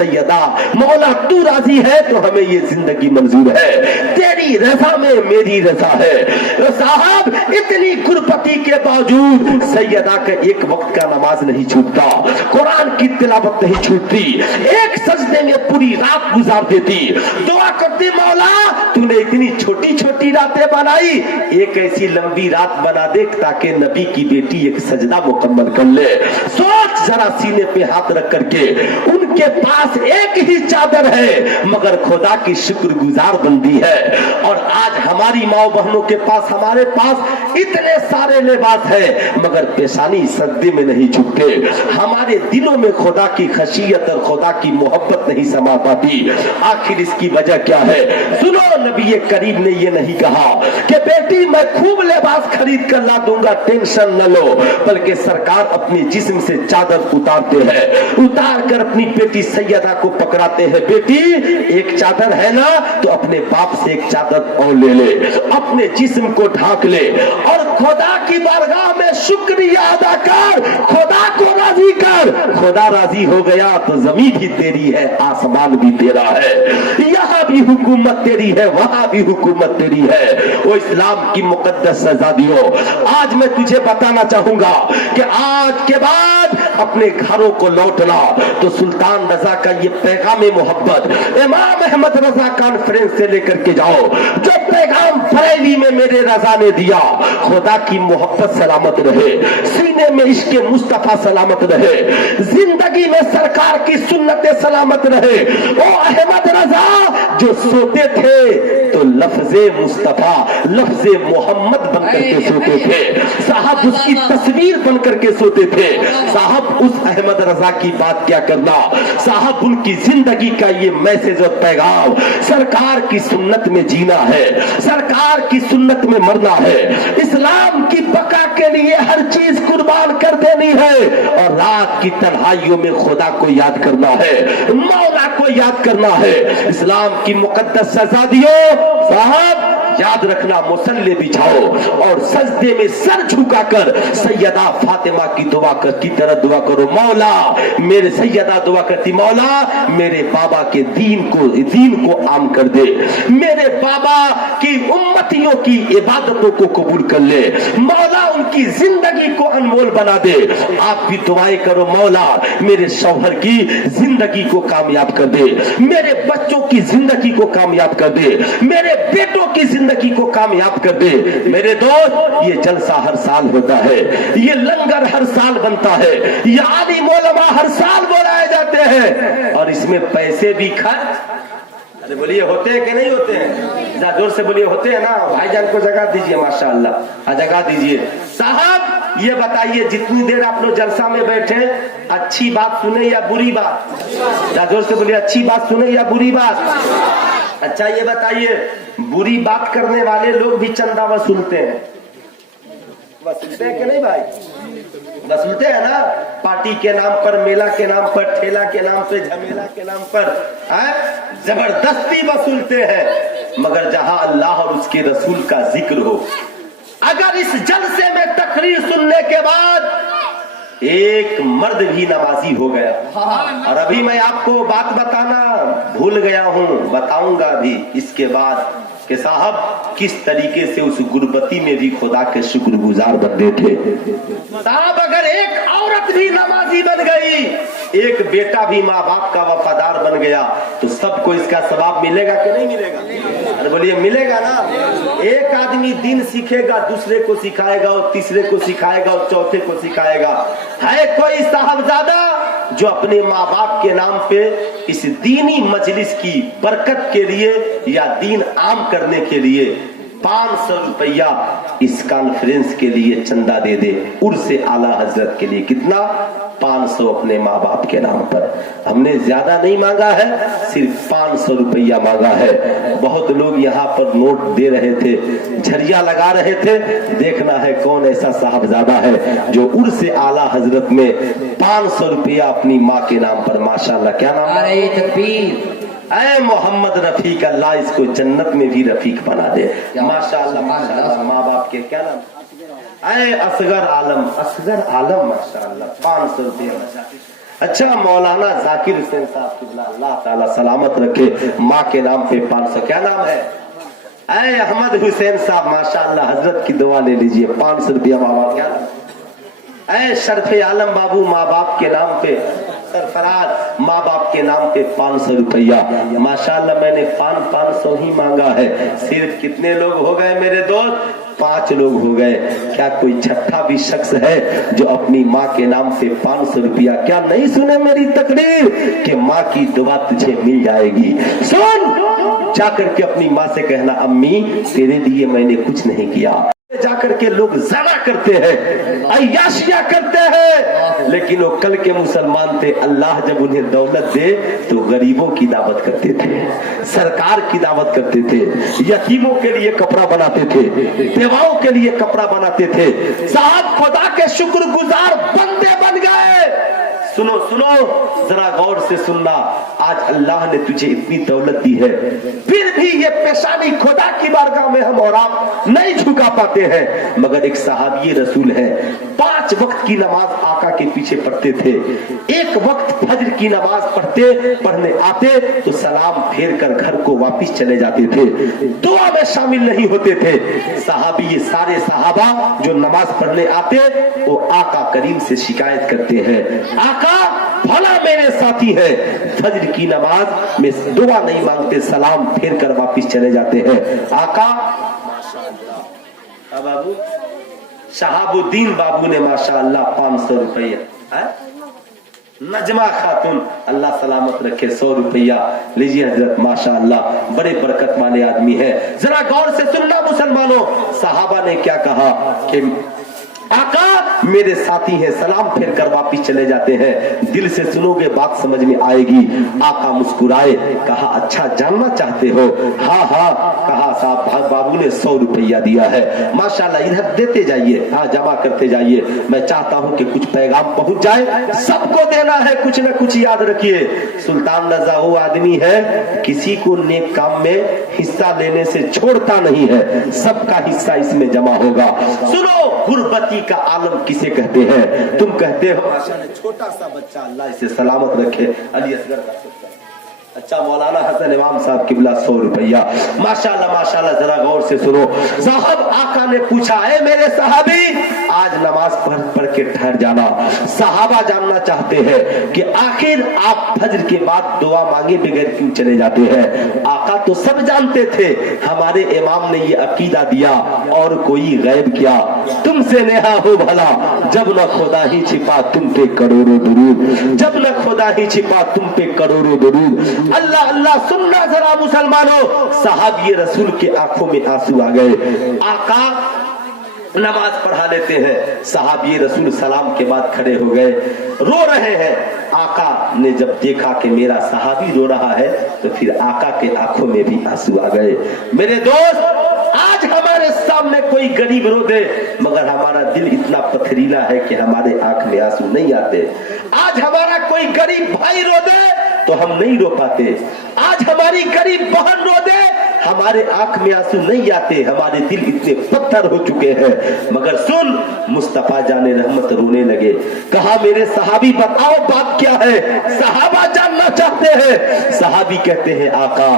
सैयदा, मौला तू राजी है तो हमें ये जिंदगी मंजूर है, तेरी रजा में मेरी रजा है। साहब इतनी गुरबती के बावजूद सैयदा का एक वक्त का नमाज नहीं छूटता, कुरान की तिलावत नहीं छूटती, एक सजदे में पूरी रात गुजार देती, दुआ करती मौला तूने इतनी छोटी छोटी रातें बनाई, एक ऐसी लंबी रात बना दे ताकि नबी की बेटी एक सजदा मुकम्मल कर ले। सोच जरा सीने पे हाथ रख करके, उनके पास एक ही चादर है मगर खुदा की शुक्रगुजार बंदी है। और आज हमारी माँ बहनों के पास, हमारे पास इतने सारे लिबास है मगर पेशानी सजदे में नहीं झुकते, हमारे दिलों में खुदा की खशियत और खुदा की मोहब्बत नहीं समा पाती। आखिर इसकी वजह क्या है? सुनो, नबी करीम ने ये नहीं कहा कि बेटी मैं खूब लिबास खरीद कर ला दूंगा, टेंशन न लो, बल्कि सरकार अपनी जिस्म से चादर उतारते हैं, उतार कर अपनी बेटी सैयदा को पकड़ाते हैं, बेटी एक चादर है ना तो अपने बाप से एक चादर और ले ले, अपने जिस्म को ढाक ले और खुदा की बारगाह में शुक्रिया अदा कर, खुदा को राजी कर। खुदा राजी हो गया तो जमीन भी तेरी है, आसमान भी तेरा है, यहाँ भी हुकूमत तेरी है, वहां भी हुकूमत तेरी है। वो इस्लाम की मुकद्दस आजादियों, आज मैं तुझे बताना चाहूंगा कि आज के बाद अपने घरों को लौटना तो सुल्तान रजा का ये पैगाम मोहब्बत इमाम अहमद रजा कॉन्फ्रेंस से लेकर के जाओ, जो पैगाम बरेली में मेरे रजा ने दिया, खुदा की मोहब्बत सलामत रहे, सीने में इश्क मुस्तफा सलामत रहे, जिंदगी में सरकार की सुन्नतें सलामत रहे। ओ अहमद रजा जो सोते थे तो लफ्जे मुस्तफा, लफ्जे मोहम्मद बनकर के सोते थे, साहब उसकी तस्वीर बनकर के सोते थे। साहब उस अहमद रजा की बात क्या करना, साहब उनकी जिंदगी का ये मैसेज और पैगाम, सरकार की सुन्नत में जीना है, सरकार की सुन्नत में मरना है, इस्लाम की बका के लिए हर चीज कुर्बान कर देनी है और रात की तन्हाइयों में खुदा को याद करना है, मौला को याद करना है। इस्लाम की मुकद्दस आजादियों, साहब याद रखना, मुसल्ले बिछाओ और सजदे में सर झुकाकर सैयदा फातिमा की दुआ की तरह दुआ करो, मौला मेरे सैयदा दुआ करती, मौला मेरे बाबा के दीन को आम कर दे, मेरे बाबा की उम्मतियों की इबादतों को कबूल कर ले, मौला उनकी जिंदगी को अनमोल बना दे। आप भी दुआएं करो, मौला मेरे शौहर की जिंदगी को कामयाब कर दे, मेरे बच्चों की जिंदगी को कामयाब कर दे, मेरे बेटों की जिंदगी को कामयाब कर दे। मेरे दोस्त, ये जलसा हर साल होता है, ये लंगर हर साल बनता है, ये आलिम उलमा हर साल बुलाए जाते हैं और इसमें पैसे भी खर्च, अरे बोलिए होते हैं कि नहीं होते हैं? जोर से बोलिए होते हैं ना? भाईजान को जगह दीजिए, माशाअल्लाह जगह दीजिए। साहब ये बताइए, जितनी देर आप लोग जलसा में बैठे, अच्छी बात सुने या बुरी बात? जोर से बोलिए, अच्छी बात सुने या बुरी बात? अच्छा ये बताइए, बुरी बात करने वाले लोग भी चंदा वसूलते हैं, वसूलते हैं कि नहीं भाई? वसूलते हैं ना, पार्टी के नाम पर, मेला के नाम पर, ठेला के नाम पे, झमेला के नाम पर जबरदस्ती वसूलते हैं। मगर जहां अल्लाह और उसके रसूल का जिक्र हो, अगर इस जलसे में तकरीर सुनने के बाद एक मर्द भी नमाजी हो गया, और अभी मैं आपको बात बताना भूल गया हूं, बताऊंगा भी इसके बाद कि साहब किस तरीके से उस गुरबती में भी खुदा के शुक्रगुजार बंदे थे। साहब अगर एक औरत भी नमाजी बन गई, एक बेटा भी माँ बाप का वफादार बन गया, तो सबको इसका सवाब मिलेगा कि नहीं मिलेगा? अरे बोलिए मिलेगा ना। एक आदमी दिन सीखेगा, दूसरे को सिखाएगा, और तीसरे को सिखाएगा, और चौथे को सिखाएगा। है कोई साहबजादा जो अपने माँ बाप के नाम पे इस दीनी मजलिस की बरकत के लिए या दीन आम करने के लिए 500 रुपया इस कॉन्फ्रेंस के लिए चंदा दे दे, उर्स आला हजरत के लिए कितना? 500 अपने माँ बाप के नाम पर। हमने ज्यादा नहीं मांगा है, सिर्फ 500 रुपया मांगा है। बहुत लोग यहाँ पर नोट दे रहे थे, झरिया लगा रहे थे, देखना है कौन ऐसा साहबजादा है जो उर्स आला हजरत में 500 रुपया अपनी माँ के नाम पर। माशाल्लाह, क्या नाम है? ऐ मोहम्मद रफीक, अल्लाह इसको जन्नत में भी रफीक बना दे। माशाअल्लाह माशाअल्लाह। माँ बाप के क्या नाम? ऐ असगर आलम, असगर आलम, माशाअल्लाह 500 रुपया। अच्छा, मौलाना जाकिर हुसैन साहब किबला अल्लाह ताला सलामत रखे, माँ के नाम पे 500, क्या नाम है? ऐ अहमद हुसैन साहब, माशाअल्लाह, हजरत की दुआ ले लीजिए, 500 रुपया माँ बाप, क्या? ऐ शरफे आलम बाबू, माँ बाप के नाम पे, सरफराज माँ बाप के नाम पे 500 रुपया, माशाअल्लाह। मैंने 500 ही मांगा है। सिर्फ कितने लोग हो गए मेरे दोस्त? 5 लोग हो गए। क्या कोई छठा भी शख्स है जो अपनी माँ के नाम पे 500 रुपया? क्या नहीं सुने मेरी तकरीर कि माँ की दुआ तुझे मिल जाएगी? सुन, जाकर के अपनी माँ से कहना, अम्मी तेरे लिए मैंने कुछ नहीं किया। जाकर के लोग ज़ना करते हैं, अय्याशिया करते हैं, लेकिन वो कल के मुसलमान थे। अल्लाह जब उन्हें दौलत दे तो गरीबों की दावत करते थे, सरकार की दावत करते थे, यतीमों के लिए कपड़ा बनाते थे, बेवाओं के लिए कपड़ा बनाते थे। साहब खुदा के शुक्रगुजार बंदे बन गए। सुनो सुनो, जरा गौर से सुनना, आज अल्लाह ने तुझे इतनी दौलत दी है, फिर भी ये पेशानी खुदा की बारगाह में हम और आप नहीं झुका पाते हैं। मगर एक सहाबी रसूल है, 5 वक्त की नमाज आका के पीछे पढ़ते थे, एक वक्त फज्र की नमाज पढ़ने आते तो सलाम फेर कर घर को वापिस चले जाते थे, दुआ में शामिल नहीं होते थे। सहाबी, ये सारे सहाबा जो नमाज पढ़ने आते वो आका करीम से शिकायत करते हैं, आका भला मेरे साथी है, फज्र की नमाज में दुआ नहीं मांगते, सलाम फेर कर वापिस चले जाते हैं। आका माशाअल्लाह, बाबू शहाबुद्दीन बाबू ने माशाअल्लाह 500 रुपया, नजमा खातून अल्लाह सलामत रखे 100 रुपया, लीजिए हजरत, माशाअल्लाह बड़े बरकत वाले आदमी है। जरा गौर से सुनना मुसलमानों, सहाबा ने क्या कहा कि आका मेरे साथी हैं, सलाम फेर कर वापिस चले जाते हैं। दिल से सुनोगे बात समझ में आएगी। आका मुस्कुराए, कहा अच्छा जानना चाहते हो? हाँ हाँ, कहा साहब बाबू ने 100 रुपया दिया है, माशाल्लाह इधर देते जाइए, हाँ जमा करते जाइए, मैं चाहता हूँ कि कुछ पैगाम पहुंच जाए, सबको देना है, कुछ न कुछ याद रखिए। सुल्तान रजा वो आदमी है, किसी को नेक काम में हिस्सा लेने से छोड़ता नहीं है, सबका हिस्सा इसमें जमा होगा। सुनो, गुरबती का आलम किसे कहते हैं? तुम कहते हो छोटा सा बच्चा, अल्लाह इसे सलामत रखे, अली असगर का बच्चा। अच्छा, मौलाना हसन इमाम साहब किबला 100 रुपया, माशाल्लाह माशाल्लाह। जरा गौर से सुनो, साहब आका ने पूछा, है मेरे सहाबी आज नमाज पढ़ के ठहर जाना। सहाबा जानना चाहते हैं कि आखिर आप फज्र के बाद दुआ मांगे बगैर क्यों चले जाते हैं? आका तो सब जानते थे, हमारे इमाम ने ये अकीदा दिया और कोई गैब क्या, तुमसे नेहा हो भला, जब न खुदा ही छिपा तुम पे करोड़ों दुरूद, जब न खुदा ही छिपा तुम पे करोड़ों दुरूद। अल्लाह अल्लाह, सुनना जरा मुसलमानों, सहाबी रसूल के आंखों में आंसू आ गए। आका नमाज पढ़ा लेते हैं, सहाबी रसूल सलाम के बाद खड़े हो गए, रो रहे हैं। आका ने जब देखा कि मेरा सहाबी रो रहा है तो फिर आका के आंखों में भी आंसू आ गए। मेरे दोस्त, आज हमारे सामने कोई गरीब रो दे मगर हमारा दिल इतना पथरीला है कि हमारे आंख में आंसू नहीं आते। आज हमारा कोई गरीब भाई रो दे तो हम नहीं रो पाते, आज हमारी गरीब बहन रो दे हमारे आंख में आंसू नहीं आते, हमारे दिल इतने पत्थर हो चुके हैं। मगर सुन, मुस्तफा जाने रहमत रोने लगे, कहा मेरे सहाबी बताओ बात क्या है? सहाबा जानना चाहते हैं। सहाबी कहते हैं आका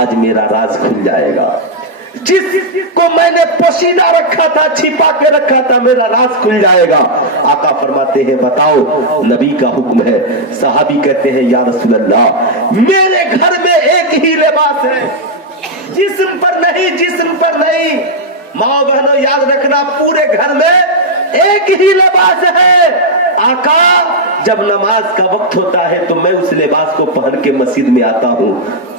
आज मेरा राज खुल जाएगा, जिसको मैंने पोशीदा रखा था, छिपा के रखा था, मेरा राज खुल जाएगा। आका फरमाते हैं बताओ, नबी का हुक्म है। सहाबी कहते हैं या रसूल अल्लाह मेरे घर में एक ही लिबास है, जिस्म पर नहीं, जिस्म पर नहीं। माँ बहनों याद रखना, पूरे घर में एक ही लिबास है। आका जब नमाज का वक्त होता है तो मैं उस लिबास को पहन के मस्जिद में आता हूँ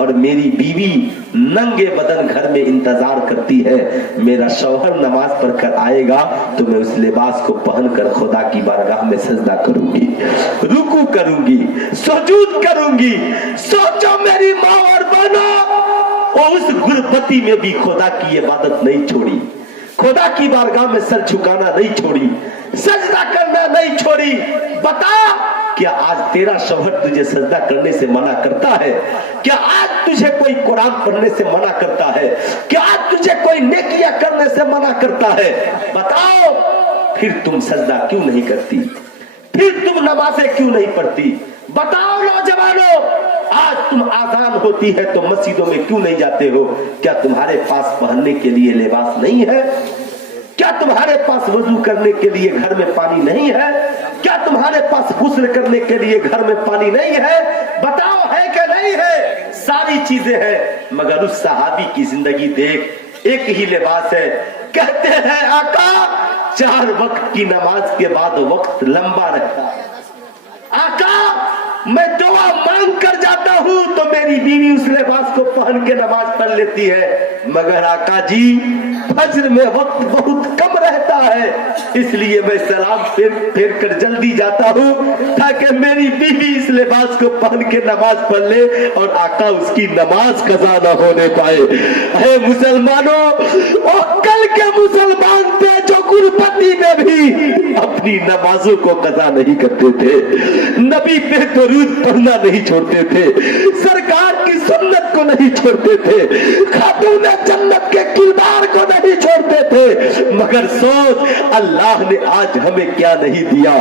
और मेरी बीवी नंगे बदन घर में इंतजार करती है। मेरा शौहर नमाज पढ़कर आएगा तो मैं उस लिबास को पहनकर खुदा की बारगाह में सजदा करूंगी, रुकू करूंगी, सुजूद करूंगी। सोचो मेरी माँ और बहनों, उस गुरबती में भी खुदा की इबादत नहीं छोड़ी, खुदा की बारगाह में सर झुकाना नहीं छोड़ी, सजदा करना नहीं छोड़ी। बता, क्या आज तेरा शौहर तुझे सजदा करने से मना करता है? क्या आज तुझे कोई कुरान पढ़ने से मना करता है? क्या आज तुझे कोई नेकियां करने से मना करता है? बताओ, फिर तुम सजदा क्यों नहीं करती? फिर तुम नमाजें क्यों नहीं पढ़ती? बताओ नौजवानों, आज तुम आजान होती है तो मस्जिदों में क्यों नहीं जाते हो? क्या तुम्हारे पास पहनने के लिए लिबास नहीं है? क्या तुम्हारे पास वजू करने के लिए घर में पानी नहीं है? क्या तुम्हारे पास गुस्ल करने के लिए घर में पानी नहीं है? बताओ, है कि नहीं है? सारी चीजें हैं, मगर उस सहाबी की जिंदगी देख, एक ही लिबास है। कहते हैं आका, 4 वक्त की नमाज के बाद वक्त लंबा रहता है। आका, मैं दुआ मांग कर जाता हूँ तो मेरी बीवी उस लिबास को पहन के नमाज पढ़ लेती है, मगर आका जी फज्र में वक्त बहुत कम रहता है, इसलिए मैं सलाम फेर कर जल्दी जाता हूँ ताकि मेरी बीवी इस लिबास को पहन के नमाज पढ़ ले और आका उसकी नमाज कज़ा न होने पाए। है मुसलमानों, और कल के मुसलमान थे जो गुरबती में भी अपनी नमाजों को कज़ा नहीं करते थे, नबी पे दरूद पढ़ना नहीं छोड़ते थे, सरकार की सुन्नत को नहीं छोड़ते थे, खातून जन्नत के किरदार को नहीं छोड़ते थे। मगर सोच, अल्लाह ने आज हमें क्या नहीं दिया?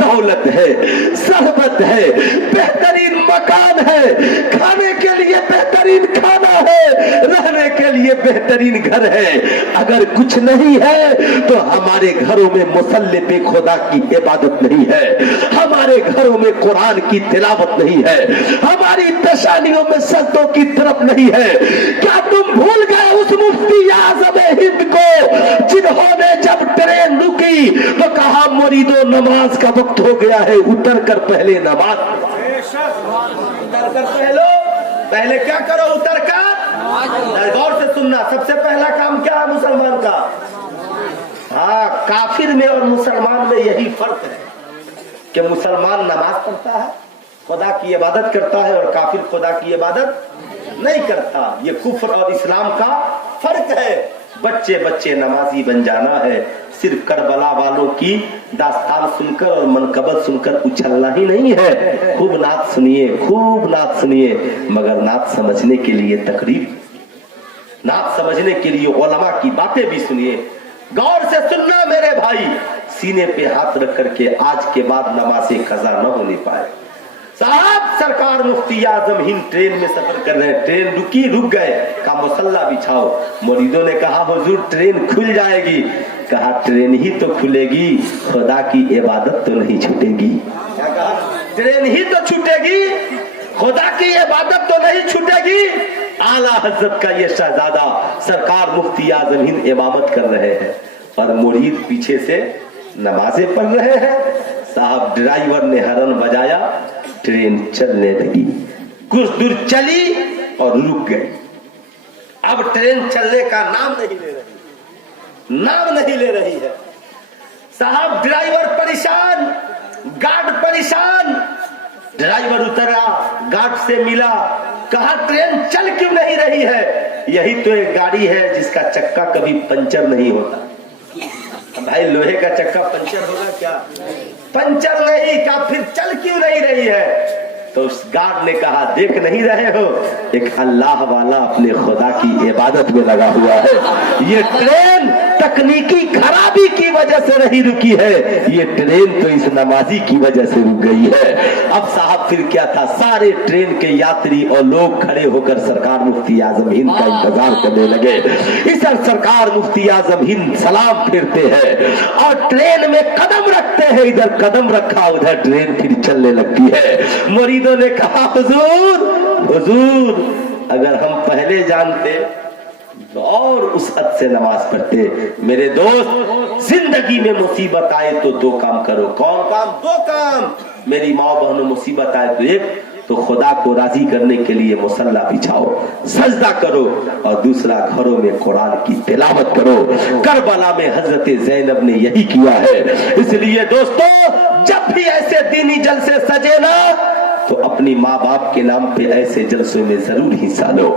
दौलत है, सहबत है, बेहतरीन मकान है, खाने के लिए बेहतरीन खाना है, रहने के लिए बेहतरीन घर है। अगर कुछ नहीं है तो हमारे घरों में मुसल्ले पे खुदा की इबादत नहीं है, हमारे घरों में कुरान की तिलावत नहीं है, हमारी पेशानियों में सजदों की तरफ नहीं है। क्या तुम भूल गए उस मुफ्ती आज़म हिंद को जिन्होंने जब ट्रेन रुकी तो कहा मुरीदो नमाज का वक्त हो गया है, उतर कर पहले नमाज, उतर कर पहले क्या करो? उतर कर। गौर से सुनना, सबसे पहला काम क्या है मुसलमान का? हाँ, काफिर में और मुसलमान में यही फर्क है कि मुसलमान नमाज पढ़ता है, खुदा की इबादत करता है, और काफिर खुदा की इबादत नहीं करता। ये कुफ्र और इस्लाम का फर्क है। बच्चे बच्चे नमाजी बन जाना है, सिर्फ करबला वालों की दास्तान सुनकर और मनकबत सुनकर उछलना ही नहीं है। खूब नात सुनिए, खूब नात सुनिए, मगर नात समझने के लिए तकरीब, नात समझने के लिए उलमा की बातें भी सुनिए। गौर से सुनना मेरे भाई, सीने पे हाथ रख करके आज के बाद नमाज़ें कज़ा न होने पाए। साहब, सरकार मुफ्ती आज़म हिंद ट्रेन में सफर कर रहे हैं, ट्रेन रुक गए, कहा मुसल्ला बिछाओ। मुरीदों ने कहा हुजूर ट्रेन खुल जाएगी, कहा ट्रेन ही तो खुलेगी, खुदा की इबादत तो नहीं छूटेगी। क्या कहा? ट्रेन ही तो छूटेगी, खुदा की इबादत तो नहीं छूटेगी। आला हजरत का ये शहजादा सरकार मुफ्ती आज़म हिंद इमामत कर रहे हैं और मुरीद पीछे से नमाजें पढ़ रहे हैं। साहब, ड्राइवर ने हॉर्न बजाया, ट्रेन चलने लगी, कुछ दूर चली और रुक गई। अब ट्रेन चलने का नाम नहीं ले रही है। साहब, ड्राइवर परेशान, गार्ड परेशान। ड्राइवर उतरा, गार्ड से मिला, कहा ट्रेन चल क्यों नहीं रही है? यही तो एक गाड़ी है जिसका चक्का कभी पंचर नहीं होता। भाई, लोहे का चक्का पंचर होगा क्या? पंचर नहीं, का फिर चल क्यों नहीं रही है? तो उस गार्ड ने कहा देख नहीं रहे हो, एक अल्लाह वाला अपने खुदा की इबादत में लगा हुआ है। ये ट्रेन तकनीकी खराबी की वजह से नहीं रुकी है, ये ट्रेन तो इस नमाजी की वजह से रुक गई है। अब साहब फिर क्या था, सारे ट्रेन के यात्री और लोग खड़े होकर सरकार मुफ्ती आज़म हिंद का इंतजार करने लगे। इस सरकार मुफ्ती आज़म हिंद सलाम फेरते हैं और ट्रेन में कदम रखते हैं, इधर कदम रखा उधर ट्रेन फिर चलने लगती है। मुरीदों ने कहा हुजूर, अगर हम पहले जानते और उस हद से नमाज पढ़ते। मेरे दोस्त, जिंदगी में मुसीबत आए तो 2 काम करो। कौन काम? 2 काम। मेरी माँ बहनों, मुसीबत आए तो एक तो खुदा को राजी करने के लिए मुसल्ला बिछाओ, सजदा करो, और दूसरा घरों में कुरान की तिलावत करो। करबला में हजरत ज़ैनब ने यही किया है। इसलिए दोस्तों, जब भी ऐसे दीनी जलसे सजे ना, तो अपनी माँ बाप के नाम पे ऐसे जलसों में जरूर हिस्सा लो।